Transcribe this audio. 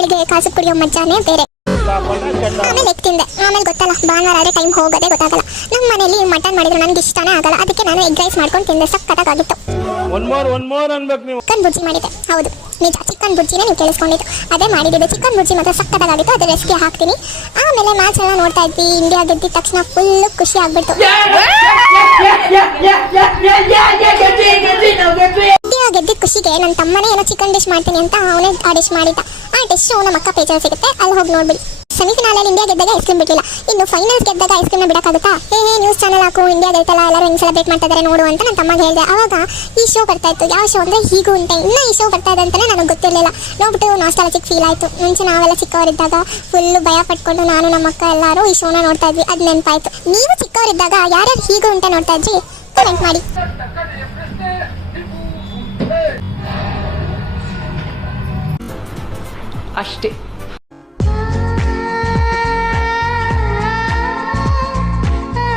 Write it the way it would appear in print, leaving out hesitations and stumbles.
ಬೆಳಿಗ್ಗೆ ಕಾಸು ಕುಡಿಯೋ ಮಜ್ಜಾನೇ ಬೇರೆ. ಆಮೇಲೆ ಎಗ್ ತಿಂದೆ. ಆಮೇಲೆ ಗೊತ್ತಲ್ಲ, ಭಾನುವಾರ ಆದರೆ ಟೈಮ್ ಹೋಗೋದೇ ಗೊತ್ತಾಗಲ್ಲ. ನಮ್ಮ ಮನೇಲಿ ಮಟನ್ ಮಾಡಿದ್ರು ನನಗೆ ಇಷ್ಟನೇ ಆಗಲ್ಲ. ಅದಕ್ಕೆ ನಾನು ಎಗ್ ರೈಸ್ ಮಾಡ್ಕೊಂಡು ತಿಂದೆ. ಸಕ್ಕತ್ತಾಗಿತ್ತು. ಚಿಕನ್ ಬುರ್ಜಿ ಮಾಡಿದ್ದೆ. ಹೌದು ನಿಜ, ಚಿಕನ್ ಬುರ್ಜಿನೇ ನೀವು ಕೇಳಿಸ್ಕೊಂಡಿದ್ದು. ಅದೇ ಮಾಡಿದ್ದೆ. ಚಿಕನ್ ಬುರ್ಜಿ ಮಾತ್ರ ಸಕ್ಕತ್ತಾಗಿತ್ತು. ಅದೇ ರೆಸಿಪಿ ಹಾಕ್ತೀನಿ. ಆಮೇಲೆ ಮ್ಯಾಚ್ ಎಲ್ಲ ನೋಡ್ತಾ ಇದ್ವಿ. ಇಂಡಿಯಾ ಗೆದ್ದಿದ ತಕ್ಷಣ ಫುಲ್ ಖುಷಿ ಆಗ್ಬಿಡ್ತು. ಇಂಡಿಯಾ ಗೆದ್ದಿದ್ದ ಖುಷಿಗೆ ನನ್ನ ತಮ್ಮನೇ ಏನೋ ಚಿಕನ್ ಡಿಶ್ ಮಾಡ್ತೀನಿ ಅಂತ ಅವನೇ ಆ ಡಿಶ್ ಮಾಡಿದ್ದ. ಆ ಡಿಶ್ ನಮ್ಮ ಅಕ್ಕ ಪೇಜಲ್ಲಿ ಸಿಗುತ್ತೆ, ಅಲ್ಲಿ ಹೋಗಿ ನೋಡ್ಬಿಡಿ. ಸೆಮಿಫಿನಾಲಲ್ಲಿ ಇಂಡಿಯಾ ಗೆದ್ದಾಗ ಐಸ್ ಕ್ರೀಮ್ ಬಿಟ್ಟಿಲ್ಲ. ಇನ್ನು ಫೈನಲ್ಸ್ ಗೆದ್ದಾಗ ಐಸ್ ಕ್ರೀಮ್ನ ಬಿಡಕ್ಕಾಗುತ್ತಾ? ನ್ಯೂಸ್ ಚಾನಲ್ ಹಾಕು, ಇಂಡಿಯಾ ಗೆಲ್ತಲ್ಲ, ಎಲ್ಲರೂ ಹೆಂಗ್ ಸೆಲೆಬ್ರೇಟ್ ಮಾಡ್ತಾ ಇದ್ದಾರೆ ನೋಡು ಅಂತ ನನ್ನ ತಮ್ಮಗೆ ಹೇಳಿದೆ. ಅವಾಗ ಈ ಶೋ ಬರ್ತಾ ಇತ್ತು. ಯಾವ ಶೋ ಅಂದರೆ ಹೀಗೂ ಉಂಟೆ. ಇನ್ನೂ ಈ ಶೋ ಬರ್ತಾ ಇದೆ ಅಂತಲೇ ನನಗೆ ಗೊತ್ತಿರಲಿಲ್ಲ. ನೋಡ್ಬಿಟ್ಟು ನಾಸ್ಟಾಲಜಿಕ್ ಫೀಲ್ ಆಯಿತು. ಮುಂಚೆ ನಾವೆಲ್ಲ ಚಿಕ್ಕವರಿದ್ದಾಗ ಫುಲ್ಲು ಭಯ ಪಟ್ಕೊಂಡು ನಾನು ನಮ್ಮ ಅಕ್ಕ ಎಲ್ಲರೂ ಈ ಶೋನ ನೋಡ್ತಾ ಇದ್ವಿ. ಅದು ನೆನಪಾಯಿತು. ನೀವು ಚಿಕ್ಕವರಿದ್ದಾಗ ಯಾರ್ಯಾರು ಹೀಗೂ ಉಂಟೆ ನೋಡ್ತಾ ಇದ್ರಿ? ಕಮೆಂಟ್ ಮಾಡಿ. ಅಷ್ಟೇ.